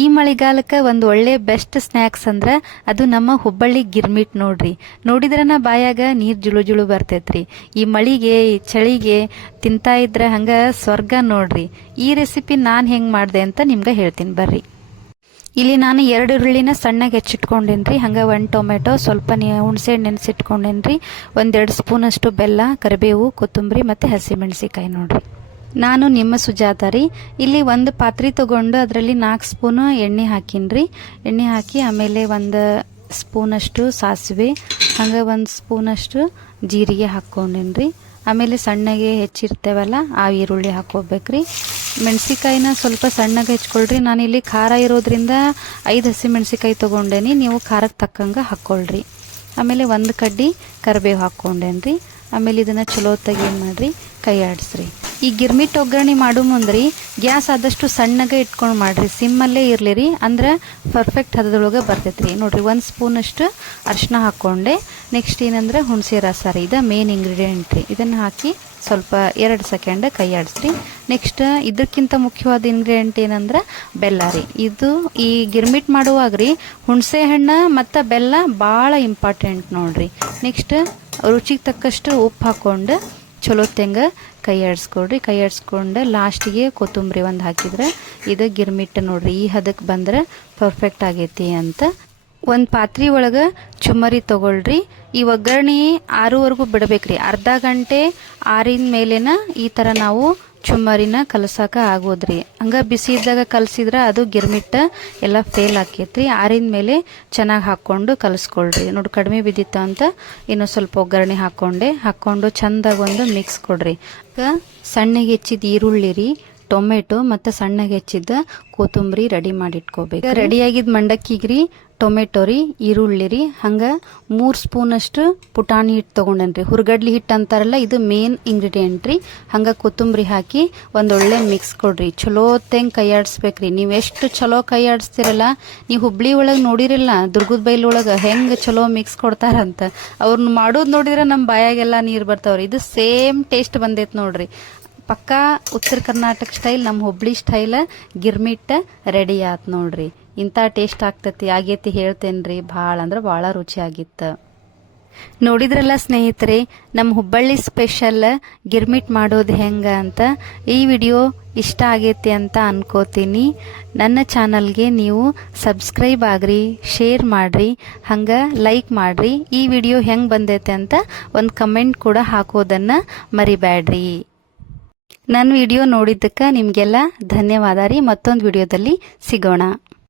ಈ ಮಳೆಗಾಲಕ್ಕೆ ಒಂದು ಒಳ್ಳೆ ಬೆಸ್ಟ್ ಸ್ನ್ಯಾಕ್ಸ್ ಅಂದ್ರೆ ಅದು ನಮ್ಮ ಹುಬ್ಬಳ್ಳಿ ಗಿರ್ಮಿಟ್ ನೋಡ್ರಿ. ನೋಡಿದ್ರನ ಬಾಯಾಗ ನೀರ್ ಜುಳು ಜುಳು ಬರ್ತೈತ್ರಿ. ಈ ಮಳಿಗೆ ಈ ಚಳಿಗೆ ತಿಂತಾ ಇದ್ರೆ ಹಂಗ ಸ್ವರ್ಗ ನೋಡ್ರಿ. ಈ ರೆಸಿಪಿ ನಾನು ಹೆಂಗ್ ಮಾಡ್ದೆ ಅಂತ ನಿಮ್ಗೆ ಹೇಳ್ತೀನಿ ಬರ್ರಿ. ಇಲ್ಲಿ ನಾನು 2 ಈರುಳ್ಳಿನ ಸಣ್ಣಗೆ ಹೆಚ್ಚಿಟ್ಕೊಂಡೇನ್ರಿ. ಹಂಗ 1 ಟೊಮೆಟೊ, ಸ್ವಲ್ಪ ಹುಣಸೆ ಹಣ್ಣು ನೆನೆಸಿಟ್ಕೊಂಡೇನ್ರಿ. 1-2 ಸ್ಪೂನ್ ಅಷ್ಟು ಬೆಲ್ಲ, ಕರಿಬೇವು, ಕೊತ್ತಂಬರಿ ಮತ್ತೆ ಹಸಿಮೆಣಸಿಕಾಯಿ ನೋಡ್ರಿ. ನಾನು ನಿಮ್ಮ ಸುಜಾತ ರೀ. ಇಲ್ಲಿ ಒಂದು ಪಾತ್ರೆ ತಗೊಂಡು ಅದರಲ್ಲಿ 4 ಸ್ಪೂನ್ ಎಣ್ಣೆ ಹಾಕಿನ್ರಿ. ಎಣ್ಣೆ ಹಾಕಿ ಆಮೇಲೆ 1 ಸ್ಪೂನಷ್ಟು ಸಾಸಿವೆ, ಹಂಗೆ 1 ಸ್ಪೂನಷ್ಟು ಜೀರಿಗೆ ಹಾಕ್ಕೊಂಡೇನ್ರಿ. ಆಮೇಲೆ ಸಣ್ಣಗೆ ಹೆಚ್ಚಿರ್ತೇವಲ್ಲ ಆ ಈರುಳ್ಳಿ ಹಾಕೋಬೇಕ್ರಿ. ಮೆಣಸಿಕಾಯಿನ ಸ್ವಲ್ಪ ಸಣ್ಣಗೆ ಹೆಚ್ಕೊಳ್ರಿ. ನಾನಿಲ್ಲಿ ಖಾರ ಇರೋದ್ರಿಂದ 5 ಹಸಿಮೆಣಸಿಕಾಯಿ ತೊಗೊಂಡೇನಿ. ನೀವು ಖಾರಕ್ಕೆ ತಕ್ಕಂಗೆ ಹಾಕ್ಕೊಳ್ರಿ. ಆಮೇಲೆ 1 ಕಡ್ಡಿ ಕರಿಬೇವು ಹಾಕ್ಕೊಂಡೇನ್ರಿ. ಆಮೇಲೆ ಇದನ್ನು ಚಲೋತ್ತಾಗಿ ಏನು ಮಾಡಿರಿ, ಕೈ ಆಡಿಸ್ರಿ. ಈ ಗಿರ್ಮಿಟ್ ಒಗ್ಗರಣೆ ಮಾಡೋ ಮುಂದ್ರಿ ಗ್ಯಾಸ್ ಆದಷ್ಟು ಸಣ್ಣಗೆ ಇಟ್ಕೊಂಡು ಮಾಡ್ರಿ, ಸಿಮ್ಮಲ್ಲೇ ಇರಲಿರಿ, ಅಂದ್ರೆ ಪರ್ಫೆಕ್ಟ್ ಹದದೊಳಗೆ ಬರ್ತೈತ್ರಿ. ನೋಡ್ರಿ 1 ಸ್ಪೂನಷ್ಟು ಅರಿಶಿನ ಹಾಕ್ಕೊಂಡೆ. ನೆಕ್ಸ್ಟ್ ಏನಂದ್ರೆ ಹುಣಸೆ ರಸ ರೀ, ಇದು ಮೇನ್ ಇಂಗ್ರೀಡಿಯೆಂಟ್ ರೀ. ಇದನ್ನು ಹಾಕಿ ಸ್ವಲ್ಪ 2 ಸೆಕೆಂಡ್ ಕೈ ಆಡಿಸ್ರಿ. ನೆಕ್ಸ್ಟ್ ಇದಕ್ಕಿಂತ ಮುಖ್ಯವಾದ ಇಂಗ್ರೀಡಿಯೆಂಟ್ ಏನಂದ್ರೆ ಬೆಲ್ಲ ರೀ. ಇದು ಈ ಗಿರ್ಮಿಟ್ ಮಾಡುವಾಗ ರೀ ಹುಣಸೆ ಹಣ್ಣು ಮತ್ತು ಬೆಲ್ಲ ಭಾಳ ಇಂಪಾರ್ಟೆಂಟ್ ನೋಡ್ರಿ. ನೆಕ್ಸ್ಟ್ ರುಚಿಗೆ ತಕ್ಕಷ್ಟು ಉಪ್ಪು ಹಾಕ್ಕೊಂಡು ಚಲೋ ತೆಂಗ ಕೈ ಆಡಿಸ್ಕೊಡ್ರಿ. ಕೈ ಆಡಿಸ್ಕೊಂಡು ಲಾಸ್ಟಿಗೆ ಕೊತ್ತಂಬರಿ 1 ಹಾಕಿದ್ರೆ ಇದು ಗಿರ್ಮಿಟ್ ನೋಡ್ರಿ. ಈ ಹದಕ್ಕೆ ಬಂದ್ರೆ ಪರ್ಫೆಕ್ಟ್ ಆಗೈತಿ ಅಂತ. 1 ಪಾತ್ರೆ ಒಳಗೆ ಚುಮ್ಮರಿ ತೊಗೊಳ್ರಿ. ಈ ಒಗ್ಗರಣೆ ಆರೋವರೆಗೂ ಬಿಡಬೇಕ್ರಿ. ಅರ್ಧ ಗಂಟೆ ಆರಿದ ಮೇಲೇನ ಈ ಥರ ನಾವು ಚುಮ್ಮರಿನ ಕಲಸಕ್ಕೆ ಆಗೋದ್ರಿ. ಹಂಗೆ ಬಿಸಿ ಇದ್ದಾಗ ಕಲಸಿದ್ರೆ ಅದು ಗಿರ್ಮಿಟ್ ಎಲ್ಲ ಫೇಲ್ ಆಕೈತ್ರಿ. ಆರಿದ ಮೇಲೆ ಚೆನ್ನಾಗಿ ಹಾಕ್ಕೊಂಡು ಕಲಿಸ್ಕೊಳ್ರಿ. ನೋಡಿ ಕಡಿಮೆ ಬಿದ್ದಿತ್ತ ಅಂತ ಇನ್ನೂ ಸ್ವಲ್ಪ ಒಗ್ಗರಣೆ ಹಾಕ್ಕೊಂಡು ಚಂದಾಗಿ ಒಂದು ಮಿಕ್ಸ್ ಕೊಡ್ರಿ. ಸಣ್ಣಗೆ ಹೆಚ್ಚಿದ ಈರುಳ್ಳಿ ರೀ, ಟೊಮೆಟೊ ಮತ್ತು ಸಣ್ಣಗೆ ಹೆಚ್ಚಿದ್ದ ಕೊತ್ತಂಬರಿ ರೆಡಿ ಮಾಡಿಟ್ಕೋಬೇಕು. ರೆಡಿಯಾಗಿದ್ದ ಮಂಡಕ್ಕಿಗೆ ರೀ ಟೊಮೆಟೊ ರೀ, ಈರುಳ್ಳಿ ರೀ, ಹಂಗೆ 3 ಸ್ಪೂನಷ್ಟು ಪುಟಾಣಿ ಹಿಟ್ಟು ತೊಗೊಂಡೇನ್ರಿ. ಹುರ್ಗಡ್ಲಿ ಹಿಟ್ಟು ಅಂತಾರಲ್ಲ, ಇದು ಮೇನ್ ಇಂಗ್ರೀಡಿಯೆಂಟ್ ರೀ. ಹಂಗೆ ಕೊತ್ತಂಬರಿ ಹಾಕಿ ಒಂದೊಳ್ಳೆ ಮಿಕ್ಸ್ ಕೊಡ್ರಿ. ಚಲೋ ತೆಂಗೆ ಕೈ ಆಡಿಸ್ಬೇಕ್ರಿ. ನೀವು ಎಷ್ಟು ಚಲೋ ಕೈ ಆಡಿಸ್ತಿರಲ್ಲ, ನೀವು ಹುಬ್ಳಿ ಒಳಗೆ ನೋಡಿರಲ್ಲ ದುರ್ಗದ ಬೈಲೊಳಗೆ ಹೆಂಗೆ ಚಲೋ ಮಿಕ್ಸ್ ಕೊಡ್ತಾರಂತ. ಅವ್ರನ್ನ ಮಾಡೋದು ನೋಡಿದ್ರೆ ನಮ್ಮ ಬಾಯಾಗೆಲ್ಲ ನೀರು ಬರ್ತಾವ್ರಿ. ಇದು ಸೇಮ್ ಟೇಸ್ಟ್ ಬಂದೈತೆ ನೋಡ್ರಿ. ಪಕ್ಕಾ ಉತ್ತರ ಕರ್ನಾಟಕ ಸ್ಟೈಲ್, ನಮ್ಮ ಹುಬ್ಳಿ ಸ್ಟೈಲ್ ಗಿರ್ಮಿಟ್ ರೆಡಿ ಆತ್ ನೋಡ್ರಿ. ಇಂಥ ಟೇಸ್ಟ್ ಆಗೈತಿ ಹೇಳ್ತೇನ್ರಿ. ಭಾಳ ಅಂದ್ರೆ ಭಾಳ ರುಚಿ ಆಗಿತ್ತು. ನೋಡಿದ್ರಲ್ಲ ಸ್ನೇಹಿತರೆ, ನಮ್ಮ ಹುಬ್ಬಳ್ಳಿ ಸ್ಪೆಷಲ್ ಗಿರ್ಮಿಟ್ ಮಾಡೋದು ಹೆಂಗ ಅಂತ. ಈ ವಿಡಿಯೋ ಇಷ್ಟ ಆಗೈತಿ ಅಂತ ಅನ್ಕೋತೀನಿ. ನನ್ನ ಚಾನಲ್ಗೆ ನೀವು ಸಬ್ಸ್ಕ್ರೈಬ್ ಆಗ್ರಿ, ಶೇರ್ ಮಾಡ್ರಿ, ಹಂಗೆ ಲೈಕ್ ಮಾಡ್ರಿ. ಈ ವಿಡಿಯೋ ಹೆಂಗೆ ಬಂದೈತೆ ಅಂತ ಒಂದು ಕಮೆಂಟ್ ಕೂಡ ಹಾಕೋದನ್ನು ಮರಿಬೇಡ್ರಿ. ನನ್ನ ವಿಡಿಯೋ ನೋಡಿದ್ದಕ್ಕೆ ನಿಮಗೆಲ್ಲ ಧನ್ಯವಾದ ರೀ. ಮತ್ತೊಂದು ವಿಡಿಯೋದಲ್ಲಿ ಸಿಗೋಣ.